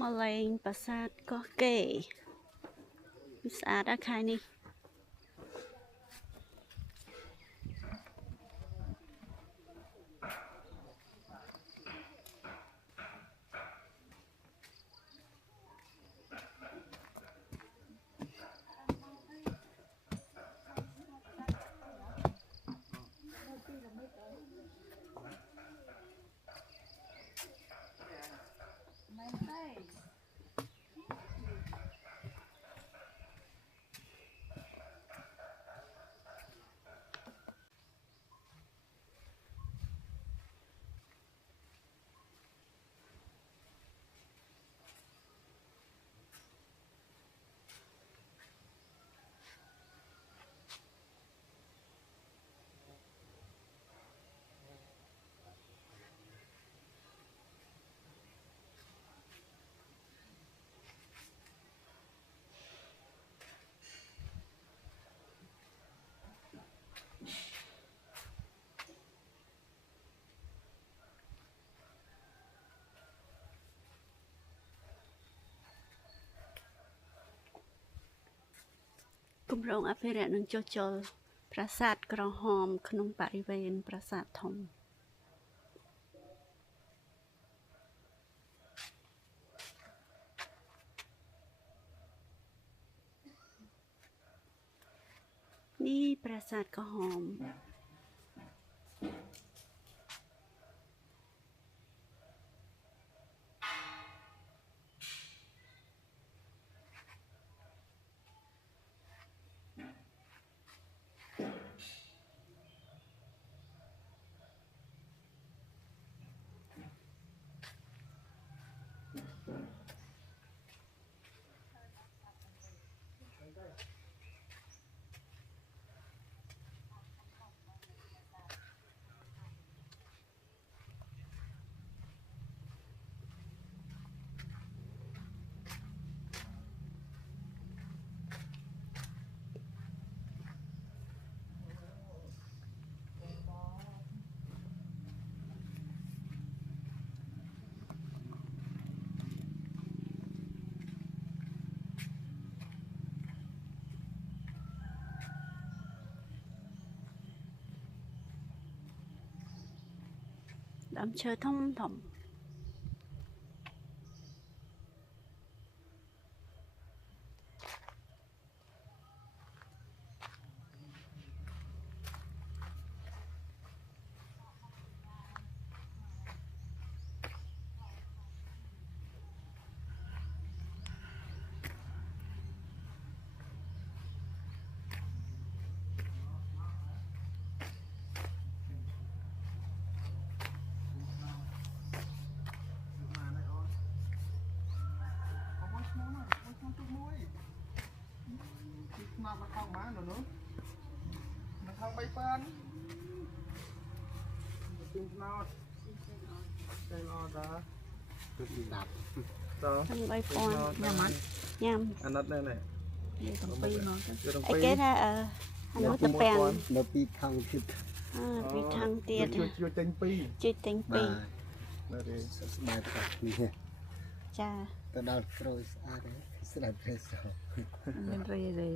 มาเลงปราสาทก็เก๋สะอาดอะค่ะนี่គម្រោងអភិរក្សនឹងចុះចូលប្រាសាទក្រហមក្នុងបរិវេណប្រាសាទធំនេះប្រាសាទក្រហមដើមឈើធំធំมาเข้ามาหนูนู้นมาเข้าไปปันจิ้มนอดใจนอดนะคือดับต่อ ทั้งใบปอนยำมันยำ อันนั้นแน่ๆ อยู่ตรงปีเนาะ อยู่ตรง ไอ้ ปี เก๋น่ะอันนู้นตะแปง เราปีทางผิด ปีทางเตี้ย อยู่เต็งปี จุดเต็งปี นั่นเอง สบายปากนี่ จ้า ตอนเราโปรยสะอาดเลยสลับเพรส มันเรียเลย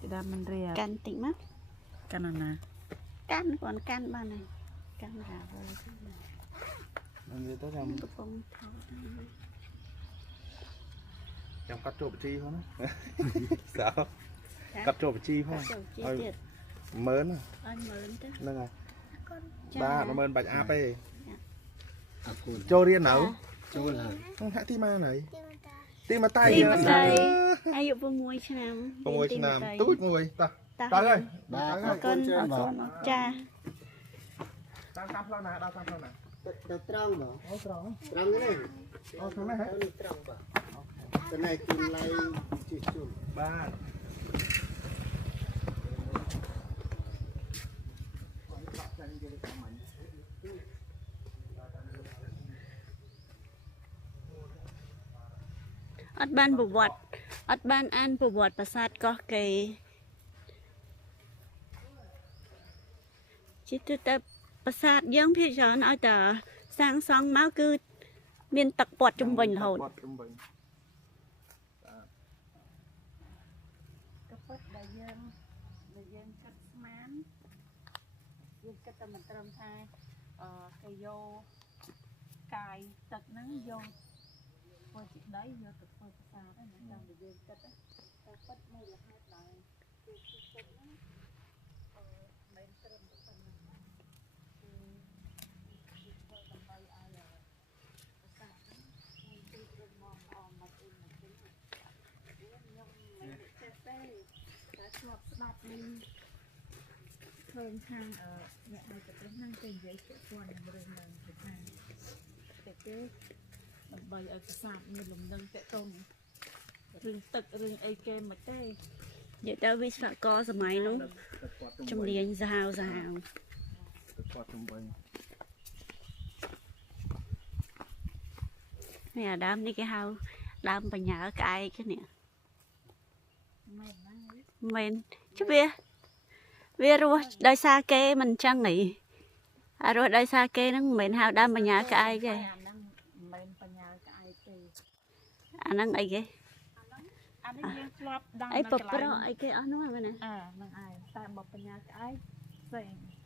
จะดำมันเรีย กันติมั้ย กันนะ กันก่อนกันบ้านไหนกันหาเลย มันจะต้อง กระโปรงเท้า จำกัดโจบจีเขานะสาวกัดโจบจีเขา เจ้าจีเด็ด เมินอ่ะ อันเหมือนจ้ะ นั่นไงบ้าnóเมินบาดอาไป อากู โจเรียนหนาว โจ้เลย ต้องหาที่มาไหนที่มาใต้ ตีมาใส่อายุประมวยชนะ ขโมยชนามตู้มวยตาตาเลย บ้า ก้นจ้า ตามเพลานาตามเพลานา เราตรังบ่ โอ้ตรอง ตรังนี่ โอ้ตรงไหนฮะ นี่ตรังบ่ตอนไหนกินไรจิจุน บ้าน อัดบ้านบวช អត់បានអានប្រវត្តិប្រាសាទកោះកេរជាទូទៅប្រាសាទយើងភាគច្រើនឲ្យតែសាងសង់មកគឺមានទឹកពាត់ជុំវិញរហូត គាត់ជំវិញ ក៏ពិតដែលយើងគិតស្មានយើងគិតតែមិនត្រឹមថាគេយកកាយទឹកហ្នឹងយកធ្វើជាដីយកទៅធ្វើប្រាសាទហ្នឹងតាមដែលយើងគិតតែពិតមូលហេតុដែលគេគិតហ្នឹងមិនត្រឹមតែប៉ុណ្ណឹងគឺធ្វើដើម្បីឲ្យប្រាសាទហ្នឹងមានទីរឹងមាំល្អមកអីមកវិញខ្ញុំមិនចេះទេតែធ្លាប់ស្ដាប់នេះឃើញខាងអ្នកនៅប្រទេសហ្នឹងគេនិយាយពាក់ព័ន្ធនឹងរឿងឡើងទៅថាតែគេដើម្បីឲ្យប្រាសាទមានលំនឹងតេតុងរឿងទឹករឿងអីគេមិនទេ និយាយទៅវិស្វករសម័យនោះ ទឹកគាត់ជំ ជំ វិញ នាញសាហាវសាហាវ ទឹកគាត់ជំវិញ នេះអាដើមនេះគេហៅដើមបញ្ញាក្អែកនេះ មែនហ្នឹង មែនជវារស់ដោយសារគេមិនចឹងហីអារស់ដោយសារគេហ្នឹងមិនមែនហៅដើមបញ្ញាក្អែកទេ អាហ្នឹងមិនមែនបញ្ញាក្អែកទេ អាហ្នឹងអីគេ អានេះយើងធ្លាប់ដាំ អី នៅ ព កន្ ប្រ លែង អីគេអស់នោះមែនទេ ហ្នឹងឯងតែបបញ្ញាក្អែកផ្សេង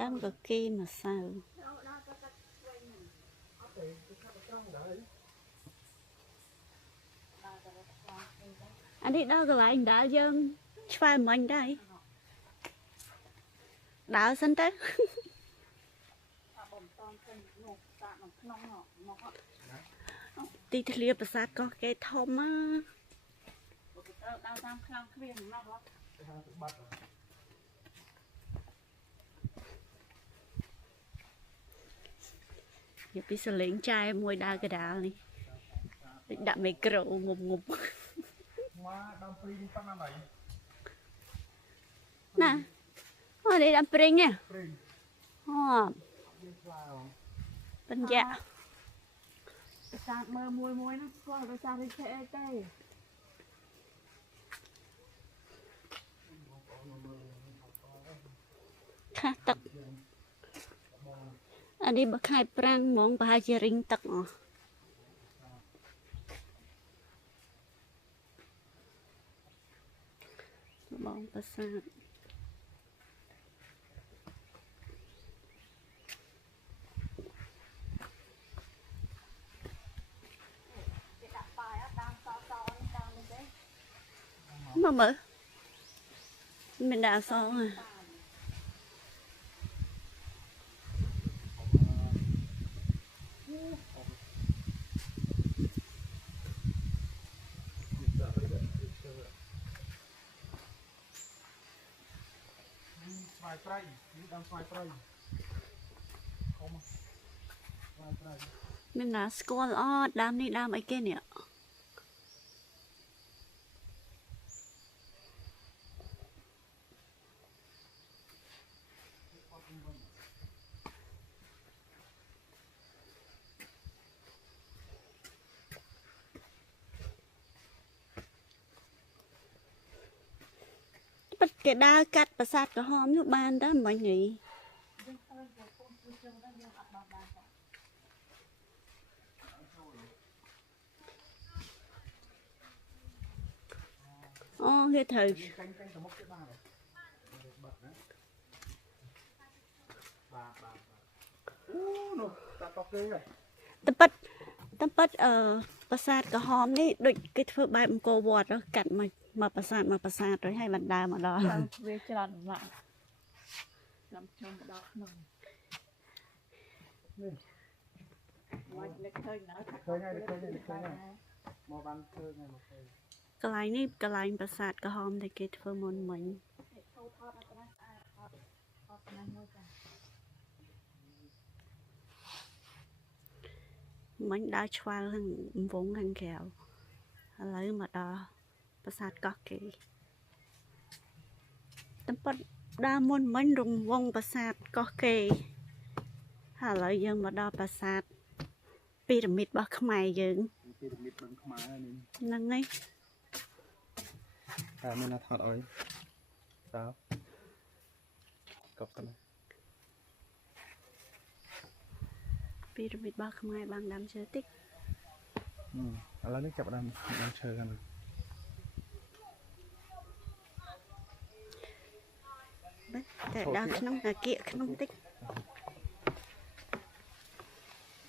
ដើមកគីម្សៅអានេះដល់កន្លែងដែលយើងឆ្វែមិញដែរដើរសិនទៅ បំតងទៅនោះតាក្នុងមក ទីធ្លាប្រាសាទកោះកេរធំណា ទៅដើរតាមខ្លាំងគ្រៀងមកហ៎ និយាយពីសលេងចែមួយដើរកដាលនេះដូចដាក់មីក្រូងុំ មកដើមព្រីងប៉ុណ្ណាហើយ ណាអូនេះដាក់ព្រីងនេះ ព្រីង អូ យើងខ្លាវ បញ្ជាក់ ប្រាសាទមើលមួយហ្នឹងស្គាល់ប្រាសាទរីឆេអីទេ ខាស់ទឹកអានេះបើខែប្រាំងហ្មងប្រហែលជារីងទឹកអស់បងប្រាសាទ គេដាក់បាយអត់ដើមសសនេះដើមនេះទេ មកមើលមានដាក់អសងហ៎ ស្វាយប្រៃនេះដើមស្វាយប្រៃខំស្វាយប្រៃ មានណាស្គាល់អត់ដើមនេះដើមអីគេនេះ ពិតគេដើរកាត់ប្រាសាទក្រហមនោះបានតើមិនញី យើងទៅយកពូនជួយជុំទៅយើងអត់បានទេ អូគេត្រូវ ចាញ់ទៅមុខទៀតបានបាត់ណាបាទអូនោះតាតោះគេហ៎ តែ តាមពិតប្រាសាទក្រហមនេះដូចគេធ្វើបែបអង្គរវត្តកាត់មកប្រាសាទទៅឲ្យបណ្ដើរមកដល់ វាច្រើនម្ល៉េះចាំខ្ញុំមកដល់ក្នុងមកលេខឃើញណាថា ឃើញហើយឃើញហើយមកបានឃើញហើយមកឃើញ កន្លែងនេះកន្លែងប្រាសាទក្រហមដែលគេធ្វើមុនមិញ ថតអត់ណាស្អាតថតណាមួយចា មិញដើរឆ្វែលខាងវងខាងក្រៅឥឡូវមកដល់ប្រាសាទកោះកេរតាមពិតដើរមុនមិញរង្វង់ប្រាសាទកោះកេរហើយឥឡូវយើងមកដល់ប្រាសាទពីរ៉ាមីតរបស់ខ្មែរយើង ពីរ៉ាមីតបឹងខ្មែរនេះ ហ្នឹងហើយ តែមានណាថតអុយតើកប់ទៅ ពីរ៉ាមីតរបស់ខ្មែរបានដាំឈើតិច ឥឡូវនេះចាប់ដើមឈើហ្នឹង តែដល់ក្នុងអាគារក្នុងតិច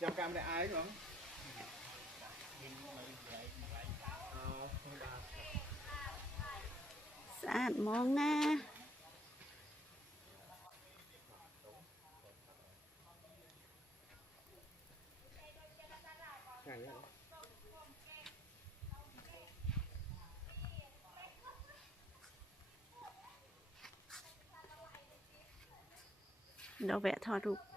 ចាំកាមេរ៉ាអាយបង ស្អាតហ្មងណា ដល់វគ្គថតរូប